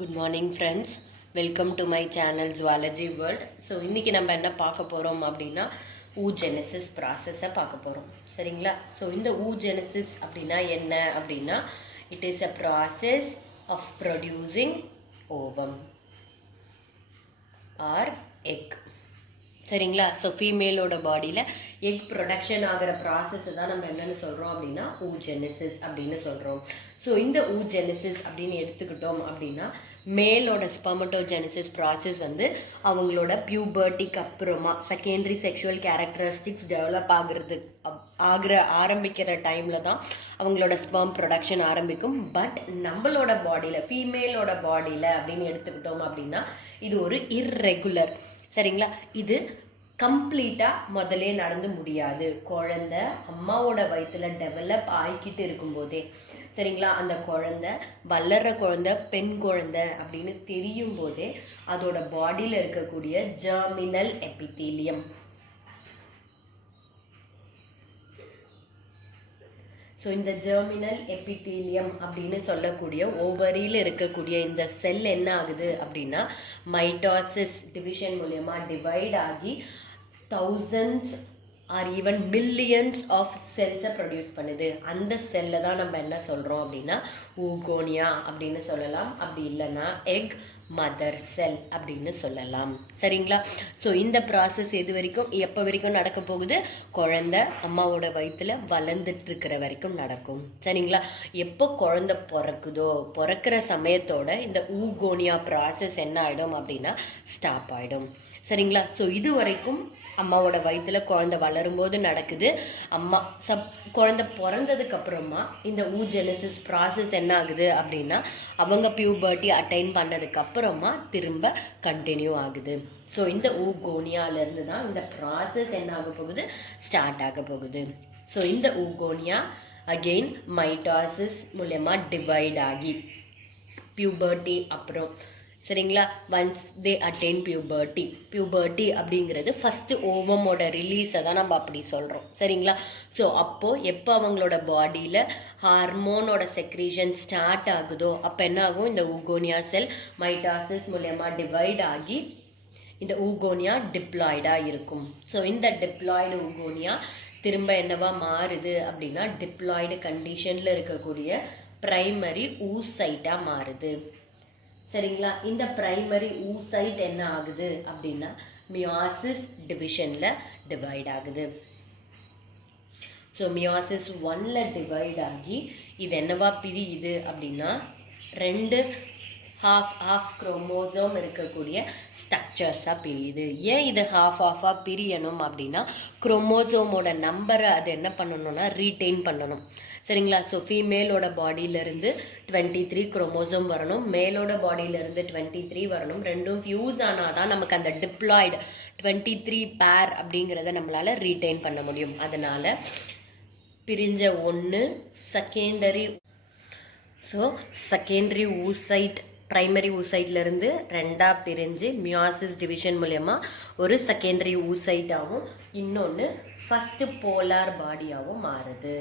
Good morning friends. Welcome to my channel Zoology World. So இன்னைக்கு நம்ம என்ன பார்க்க போறோம் அப்படின்னா oogenesis process பார்க்க போறோம். சரிங்களா? So இந்த oogenesis அப்படின்னா என்ன அப்படின்னா it is a process of producing ovum or egg. சரிங்களா? ஸோ ஃபீமேலோட பாடியில் எக் ப்ரொடக்ஷன் ஆகிற ப்ராசஸ் தான் நம்ம என்னென்னு சொல்கிறோம் அப்படின்னா oogenesis அப்படின்னு சொல்கிறோம். ஸோ இந்த oogenesis அப்படின்னு எடுத்துக்கிட்டோம் அப்படின்னா மேலோட ஸ்பெர்மட்டோஜெனிசிஸ் ப்ராசஸ் வந்து அவங்களோட பியூபர்ட்டிக்கு அப்புறமா செகண்டரி செக்ஷுவல் கேரக்டரிஸ்டிக்ஸ் டெவலப் ஆரம்பிக்கிற டைமில் தான் அவங்களோட ஸ்பெர்ம் ப்ரொடக்ஷன் ஆரம்பிக்கும். பட் நம்மளோட பாடியில் ஃபீமேலோட பாடியில் அப்படின்னு எடுத்துக்கிட்டோம் அப்படின்னா இது ஒரு இர்ரெகுலர். சரிங்களா? இது கம்ப்ளீட்டாக முதலே நடந்து முடியாது. குழந்தை அம்மாவோட வயிற்றுல டெவலப் ஆகிக்கிட்டு இருக்கும்போதே சரிங்களா, அந்த குழந்தை வளர்கிற குழந்தை பெண் குழந்தை அப்படின்னு தெரியும் போதே அதோட பாடியில் இருக்கக்கூடிய ஜெர்மினல் எபித்தீலியம், ஸோ இந்த ஜெர்மினல் எபித்தீலியம் அப்படின்னு சொல்லக்கூடிய ஓவரியில் இருக்கக்கூடிய இந்த செல் என்ன ஆகுது அப்படின்னா மைட்டாசிஸ் டிவிஷன் மூலயமா டிவைட் ஆகி thousands or even millions of செல்ஸை ப்ரொடியூஸ் பண்ணுது. அந்த செல்லை தான் நம்ம என்ன சொல்கிறோம் அப்படின்னா ஊகோனியா அப்படின்னு சொல்லலாம். அப்படி இல்லைன்னா எக் மதர் செல் அப்படின்னு சொல்லலாம். சரிங்களா? ஸோ இந்த ப்ராசஸ் எப்போ வரைக்கும் நடக்க போகுது? குழந்தை அம்மாவோட வயிற்றுல வளர்ந்துட்டு இருக்கிற வரைக்கும் நடக்கும். சரிங்களா? எப்போ குழந்தை பிறக்கிற சமயத்தோட இந்த ஊகோனியா ப்ராசஸ் என்ன ஆகிடும் அப்படின்னா ஸ்டாப் ஆகிடும். சரிங்களா? ஸோ இது வரைக்கும் அம்மாவோட வயிற்றுல குழந்தை வளரும்போது நடக்குது. குழந்தை பிறந்ததுக்கு அப்புறமா இந்த oogenesis ப்ராசஸ் என்ன ஆகுது அப்படின்னா அவங்க பியூபர்ட்டி அட்டைன் பண்ணதுக்கு அப்புறமா திரும்ப கண்டினியூ ஆகுது. ஸோ இந்த ஊகோனியாலேருந்து தான் இந்த ப்ராசஸ் என்ன ஆக போகுது? ஸ்டார்ட் ஆக போகுது. ஸோ இந்த ஊகோனியா அகெயின் மைட்டாசிஸ் மூலயமா டிவைட் ஆகி பியூபர்ட்டி அப்புறம் சரிங்களா ஒன்ஸ் தே அட்டைன் பியூபர்ட்டி அப்படிங்கிறது ஃபஸ்ட்டு ஓவமோட ரிலீஸை தான் நம்ம அப்படி சொல்கிறோம். சரிங்களா? ஸோ அப்போது எப்போ அவங்களோட பாடியில் ஹார்மோனோட செக்ரீஷன் ஸ்டார்ட் ஆகுதோ அப்போ என்ன ஆகும்? இந்த ஊகோனியா செல் மைட்டாசிஸ் மூலயமா டிவைட் ஆகி இந்த ஊகோனியா டிப்ளாய்டாக இருக்கும். ஸோ இந்த டிப்ளாய்டு ஊகோனியா திரும்ப என்னவா மாறுது அப்படின்னா டிப்ளாய்டு கண்டிஷனில் இருக்கக்கூடிய பிரைமரி ஊசைட்டாக மாறுது. சரிங்களா? இந்த பிரைமரி ஊசைட் என்ன ஆகுது அப்படின்னா மியாசிஸ் டிவிஷனில் டிவைட் ஆகுது. ஸோ மியாசிஸ் 1ல் டிவைட் ஆகி இது என்னவா பிரியுது அப்படின்னா ரெண்டு ஹாஃப் குரோமோசோம் இருக்கக்கூடிய ஸ்ட்ரக்சர்ஸாக பிரியுது. ஏன் இது ஹாஃபாக பிரியணும் அப்படின்னா குரோமோசோமோட நம்பரை அது என்ன பண்ணணும்னா ரீட்டைன் பண்ணணும். சரிங்களா? ஸோ ஃபீமேலோட பாடியிலேருந்து 23 குரோமோசோம் வரணும், மேலோட பாடியிலேருந்து 23 வரணும். ரெண்டும் ஃபியூஸ் ஆனால் தான் நமக்கு அந்த டிப்ளாய்டு 23 பேர் அப்படிங்கிறத நம்மளால் ரீட்டைன் பண்ண முடியும். அதனால் பிரிஞ்ச ஒன்று secondary. So secondary oocyte primary ஊசைட்லேருந்து ரெண்டாக பிரிஞ்சு மியாசிஸ் டிவிஷன் மூலயமா ஒரு செகண்டரி ஊசைட்டாகவும் இன்னொன்று ஃபஸ்ட்டு போலார் பாடியாகவும் மாறுது.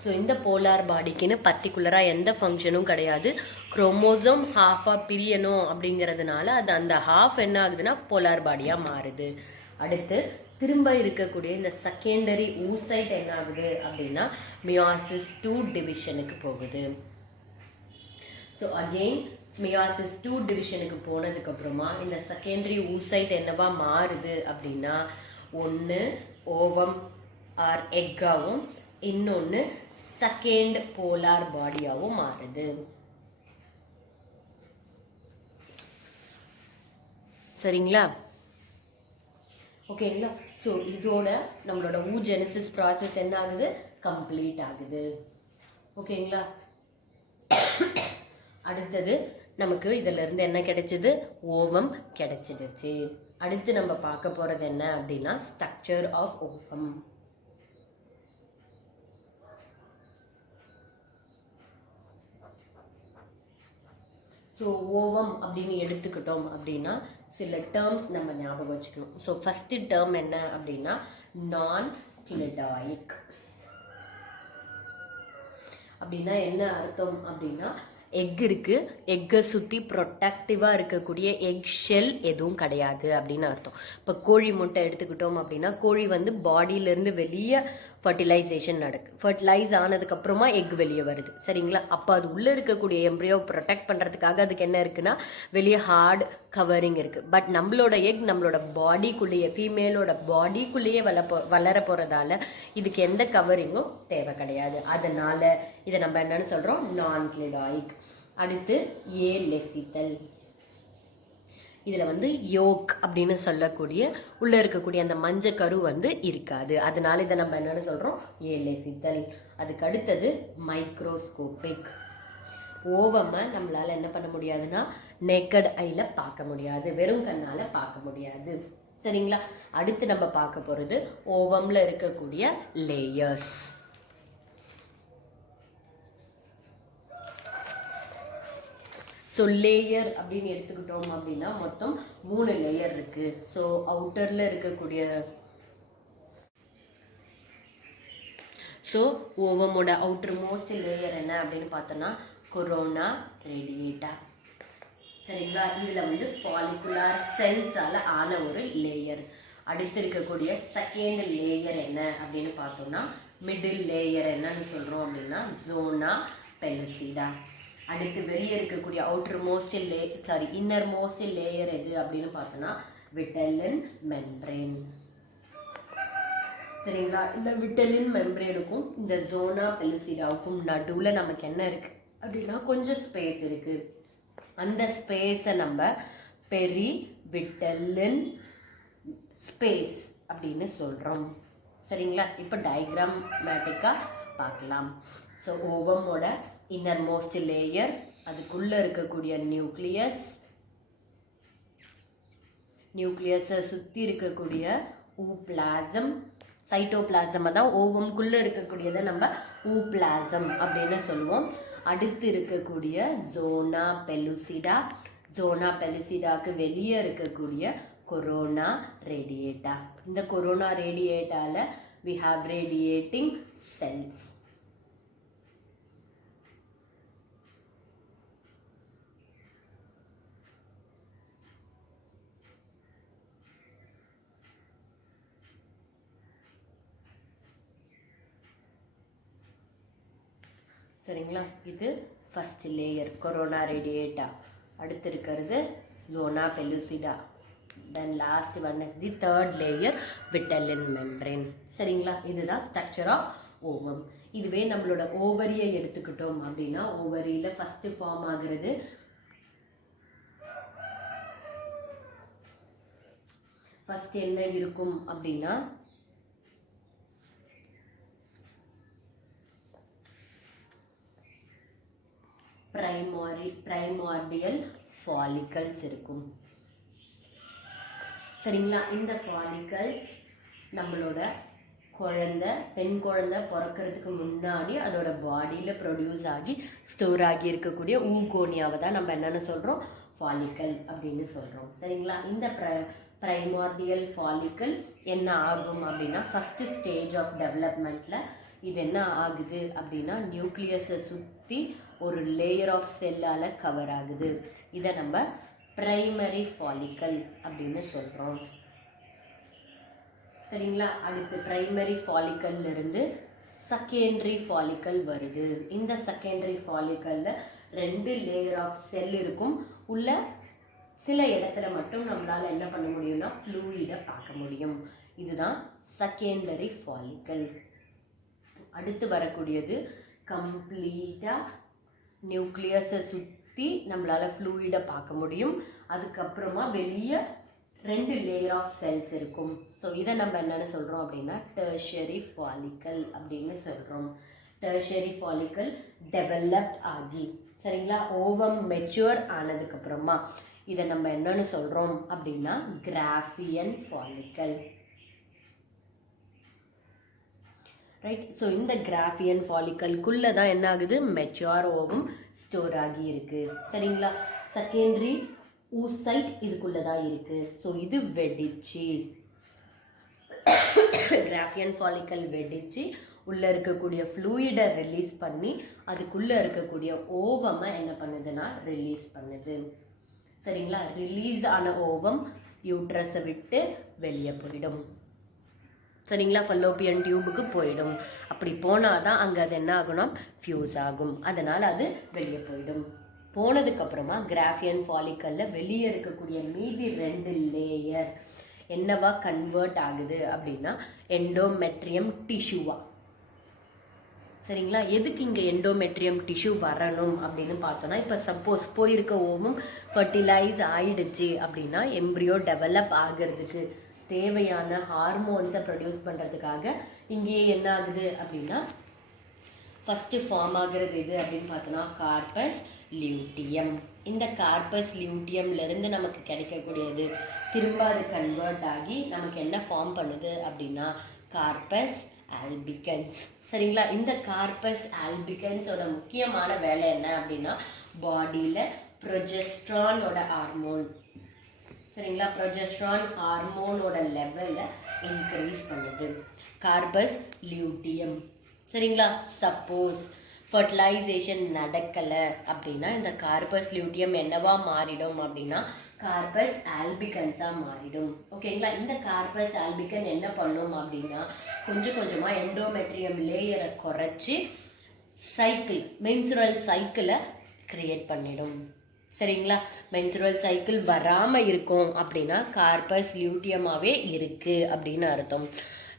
ஸோ இந்த போலார் பாடிக்குன்னு பர்டிகுலராக எந்த ஃபங்க்ஷனும் கிடையாது. குரோமோசோம் ஹாஃபாக பிரியணும் அப்படிங்கிறதுனால அது அந்த ஹாஃப் என்ன ஆகுதுன்னா போலார் பாடியாக மாறுது. அடுத்து திரும்ப இருக்கக்கூடிய இந்த செகண்டரி ஊசைட் என்ன ஆகுது அப்படின்னா மியாசிஸ் 2 டிவிஷனுக்கு போகுது. ஸோ அகெயின் மியாசிஸ் 2 டிவிஷனுக்கு போனதுக்கப்புறமா இந்த செகண்டரி ஊசைட் என்னவா மாறுது அப்படின்னா ஒன்று ஓவம் ஆர் எக்காகவும் இன்னொன்று செகண்ட் போலார் பாடியாகவும் மாறுது. சரிங்களா? ஓகேங்களா? ஸோ இதோட நம்மளோட oogenesis ப்ராசஸ் என்ன ஆகுது? கம்ப்ளீட் ஆகுது. ஓகேங்களா? அடுத்தது நமக்கு இதிலிருந்து என்ன கிடைச்சிது? ஓவம் கிடைச்சிடுச்சு. அடுத்து நம்ம பார்க்க போகிறது என்ன அப்படின்னா structure of ovum. So ovum அப்படின்னு எடுத்துக்கிட்டோம் அப்படின்னா சில டேர்ம்ஸ் நம்ம ஞாபகம் வச்சுக்கணும். ஸோ ஃபஸ்ட்டு டேர்ம் என்ன அப்படின்னா நான் கிளிடாயிக். அப்படின்னா என்ன அர்த்தம் அப்படின்னா எக் இருக்குது, எக்கை சுற்றி ப்ரொட்டக்டிவாக இருக்கக்கூடிய எக் ஷெல் எதுவும் கிடையாது அப்படின்னு அர்த்தம். இப்போ கோழி முட்டை எடுத்துக்கிட்டோம் அப்படின்னா கோழி வந்து பாடியிலேருந்து வெளியே ஃபர்டிலைசேஷன் நடக்குது. ஃபர்டிலைஸ் ஆனதுக்கப்புறமா எக் வெளியே வருது, சரிங்களா? அப்போ அது உள்ளே இருக்கக்கூடிய எம்ப்ரியோ ப்ரொடெக்ட் பண்ணுறதுக்காக அதுக்கு என்ன இருக்குன்னா வெளியே ஹார்ட் கவரிங் இருக்குது. பட் நம்மளோட எக் நம்மளோட பாடிக்குள்ளேயே, ஃபீமேலோட பாடிக்குள்ளேயே வளர போகிறதால இதுக்கு எந்த கவரிங்கும் தேவை கிடையாது. அதனால இதை நம்ம என்னன்னு சொல்கிறோம், நான் கிளிடாயிக். அடுத்து ஏலெசித்தல். இதில் வந்து யோக் அப்படின்னு சொல்லக்கூடிய உள்ளே இருக்கக்கூடிய அந்த மஞ்சக்கரு வந்து இருக்காது. அதனால இதை நம்ம என்னென்னு சொல்கிறோம், ஏலெசித்தல். அதுக்கு அடுத்தது மைக்ரோஸ்கோபிக். ஓவமை நம்மளால் என்ன பண்ண முடியாதுன்னா நேக்கட் ஐயில் பார்க்க முடியாது, வெறும் கண்ணால் பார்க்க முடியாது, சரிங்களா? அடுத்து நம்ம பார்க்க போகிறது ஓவமில் இருக்கக்கூடிய லேயர்ஸ். ஸோ லேயர் அப்படின்னு எடுத்துக்கிட்டோம் அப்படின்னா மொத்தம் 3 லேயர் இருக்குது. ஸோ அவுட்டரில் இருக்கக்கூடிய ஸோ ஓவமோட அவுட்டர் மோஸ்ட் லேயர் என்ன அப்படின்னு பார்த்தோன்னா கொரோனா ரேடியேட்டா, சரிங்களா? இதில் வந்து ஃபாலிகுலார் செல்ஸால் ஆன ஒரு லேயர். அடுத்து இருக்கக்கூடிய செகண்ட் லேயர் என்ன அப்படின்னு பார்த்தோம்னா மிடில் லேயர் என்னன்னு சொல்கிறோம் அப்படின்னா ஜோனா பெலுசிடா. அடுத்து வெளியே இருக்கக்கூடிய outer most inner most layer எது அப்படின்னு பார்த்தோன்னா விட்டலின் மெம்ப்ரேன், சரிங்களா? இந்த விட்டலின் மெம்ப்ரேனுக்கும் இந்த ஜோனா பெலுசிடாவுக்கும் நடுவில் நமக்கு என்ன இருக்கு அப்படின்னா கொஞ்சம் ஸ்பேஸ் இருக்கு. அந்த ஸ்பேஸை நம்ம பெரி விட்டலின் ஸ்பேஸ் அப்படின்னு சொல்கிறோம், சரிங்களா? இப்போ டயக்ராமேட்டிக்காக பார்க்கலாம். ஸோ ஓவமோட இன்னர் மோஸ்ட் லேயர், அதுக்குள்ளே இருக்கக்கூடிய நியூக்ளியஸை சுற்றி இருக்கக்கூடிய ஊப்ளாசம், சைட்டோபிளாசம் தான் ஓவம்குள்ளே இருக்கக்கூடியதை நம்ம ஊப்ளாசம் அப்படின்னு சொல்லுவோம். அடுத்து இருக்கக்கூடிய ஜோனா பெலுசிடாக்கு வெளியே இருக்கக்கூடிய கொரோனா ரேடியேட்டா. இந்த corona ரேடியேட்டால we have radiating cells. சரிங்களா? இது ஃபர்ஸ்ட் லேயர் கொரோனா ரேடியேட்டா. அடுத்து இருக்கிறது zona pellucida. Then last one is the third layer vitelline membrane, சரிங்களா? இதுதான் ஸ்ட்ரக்சர் ஆஃப் ஓவம். இதுவே நம்மளோட ஓவரியை எடுத்துக்கிட்டோம் அப்படின்னா ஓவரியில் ஃபர்ஸ்ட் ஃபார்ம் ஆகிறது ஃபர்ஸ்ட் என்ன இருக்கும் அப்படின்னா பிரைமார்டியல் ஃபாலிக்கல்ஸ் இருக்கும், சரிங்களா? இந்த ஃபாலிக்கல்ஸ் நம்மளோட பெண் குழந்தை பிறக்கிறதுக்கு முன்னாடி அதோட பாடியில் ப்ரொடியூஸ் ஆகி ஸ்டோர் ஆகி இருக்கக்கூடிய ஊகோனியாவை தான் நம்ம என்னென்னு சொல்கிறோம், ஃபாலிக்கல் அப்படின்னு சொல்கிறோம், சரிங்களா? இந்த பிரைமார்டியல் ஃபாலிக்கல் என்ன ஆகும் அப்படின்னா ஃபஸ்ட்டு ஸ்டேஜ் ஆஃப் டெவலப்மெண்ட்டில் இது என்ன ஆகுது அப்படின்னா நியூக்ளியஸை சுற்றி ஒரு லேயர் ஆஃப் செல்லால் கவர் ஆகுது. இதை நம்ம பிரைமரி ஃபாலிக்கல் அப்படின்னு சொல்கிறோம், சரிங்களா? அடுத்து பிரைமரி ஃபாலிக்கல்லிருந்து செகண்டரி ஃபாலிக்கல் வருது. இந்த செகண்டரி ஃபாலிக்கலில் 2 லேயர் ஆஃப் செல் இருக்கும். உள்ள சில இடத்துல மட்டும் நம்மளால் என்ன பண்ண முடியும்னா ஃப்ளூயிடை பார்க்க முடியும். இதுதான் செகண்டரி ஃபாலிக்கல். அடுத்து வரக்கூடியது கம்ப்ளீட்டாக நியூக்ளியஸை சுற்றி நம்மளால் ஃப்ளூயிடை பார்க்க முடியும். அதுக்கப்புறமா வெளியே 2 லேயர் ஆஃப் செல்ஸ் இருக்கும். ஸோ இதை நம்ம என்னென்னு சொல்கிறோம் அப்படின்னா டெர்ஷரி ஃபாலிக்கல் அப்படின்னு சொல்கிறோம். டெர்ஷரி ஃபாலிக்கல் டெவலப்ட் ஆகி, சரிங்களா, ஓவம் மெச்சூர் ஆனதுக்கப்புறமா இதை நம்ம என்னென்னு சொல்கிறோம் அப்படின்னா கிராஃபியன் ஃபாலிக்கல், ரைட்? ஸோ இந்த கிராஃபியன் ஃபாலிக்கல்குள்ளே தான் என்ன ஆகுது, மெச்சூர் ஓவம் ஸ்டோர் ஆகி இருக்குது, சரிங்களா? செகண்டரி ஊசைட் இதுக்குள்ளே தான் இருக்குது. ஸோ இது வெடிச்சு கிராஃபியன் ஃபாலிக்கல் வெடிச்சு உள்ளே இருக்கக்கூடிய ஃப்ளூயிடை ரிலீஸ் பண்ணி அதுக்குள்ளே இருக்கக்கூடிய ஓவமை என்ன பண்ணுதுன்னா ரிலீஸ் பண்ணுது. சரிங்களா? ரிலீஸ் ஆன ஓவம் யூட்ரஸை விட்டு வெளியே போயிடும். சரிங்களா? ஃபல்லோப்பியன் டியூபுக்கு போயிடும். அப்படி போனால் தான் அங்கே அது என்ன ஆகும்னா ஃபியூஸ் ஆகும். அதனால் அது வெளியே போயிடும். போனதுக்கப்புறமா கிராஃபியன் ஃபாலிக்கலில் வெளியே இருக்கக்கூடிய மீதி 2 லேயர் என்னவா கன்வெர்ட் ஆகுது அப்படின்னா எண்டோமெட்ரியம் டிஷ்யூவா. சரிங்களா? எதுக்கு இங்கே எண்டோமெட்ரியம் டிஷ்யூ வரணும் அப்படின்னு பார்த்தோன்னா, இப்போ சப்போஸ் போயிருக்க ஓவும் ஃபர்டிலைஸ் ஆயிடுச்சு அப்படின்னா எம்ப்ரியோ டெவலப் ஆகிறதுக்கு தேவையான ஹார்மோன்ஸை ப்ரொடியூஸ் பண்ணுறதுக்காக இங்கேயே என்ன ஆகுது அப்படின்னா ஃபஸ்ட்டு ஃபார்ம் ஆகிறது எது அப்படின்னு பார்த்தோன்னா கார்பஸ் லியூட்டியம். இந்த கார்பஸ் லியூட்டியம்லேருந்து நமக்கு கிடைக்கக்கூடியது திரும்ப அது கன்வெர்ட் ஆகி நமக்கு என்ன ஃபார்ம் பண்ணுது அப்படின்னா கார்பஸ் ஆல்பிகன்ஸ். சரிங்களா? இந்த கார்பஸ் ஆல்பிகன்ஸோட முக்கியமான வேலை என்ன அப்படின்னா பாடியில் ப்ரொஜெஸ்ட்ரானோட ஹார்மோன், சரிங்களா, ப்ரொஜெஸ்ட்ரான் ஹார்மோனோட லெவலில் இன்க்ரீஸ் பண்ணுது கார்பஸ் லியூட்டியம். சரிங்களா? சப்போஸ் ஃபர்டிலைசேஷன் நடக்கலை அப்படின்னா இந்த கார்பஸ் லியூட்டியம் என்னவா மாறிடும் அப்படின்னா கார்பஸ் ஆல்பிகன்ஸாக மாறிடும். ஓகேங்களா? இந்த கார்பஸ் ஆல்பிகன் என்ன பண்ணும் அப்படின்னா கொஞ்சம் கொஞ்சமாக எண்டோமெட்ரியம் லேயரை குறைச்சி சைக்கிள், மென்சுரல் சைக்கிளை கிரியேட் பண்ணிடும். சரிங்களா? மென்சுரல் சைக்கிள் வராமல் இருக்கும் அப்படின்னா கார்பஸ் லியூட்டியமாகவே இருக்குது அப்படின்னு அர்த்தம்.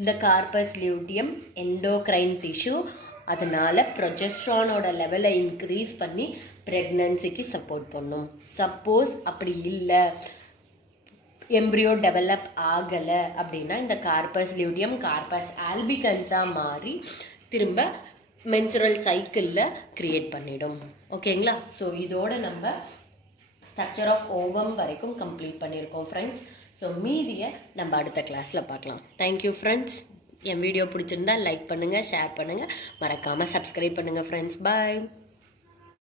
இந்த கார்பஸ் லியூட்டியம் எண்டோக்ரைன் டிஷ்யூ, அதனால் ப்ரொஜெஸ்ட்ரானோட லெவலை இன்க்ரீஸ் பண்ணி ப்ரெக்னன்சிக்கு சப்போர்ட் பண்ணும். சப்போஸ் அப்படி இல்லை, எம்ப்ரியோ டெவலப் ஆகலை அப்படின்னா இந்த கார்பஸ் லியூட்டியம் கார்பஸ் ஆல்பிகன்ஸாக மாறி திரும்ப மென்சுரல் சைக்கிளில் க்ரியேட் பண்ணிடும். ஓகேங்களா? ஸோ இதோட நம்ம ஸ்ட்ரக்சர் ஆஃப் ஓவம் வரைக்கும் கம்ப்ளீட் பண்ணியிருக்கோம் ஃப்ரெண்ட்ஸ். ஸோ மீதியை நம்ம அடுத்த கிளாஸில் பார்க்கலாம். Thank you friends. என் வீடியோ பிடிச்சிருந்தா லைக் பண்ணுங்கள், ஷேர் பண்ணுங்கள், மறக்காமல் சப்ஸ்கிரைப் பண்ணுங்கள் ஃப்ரெண்ட்ஸ். பாய்.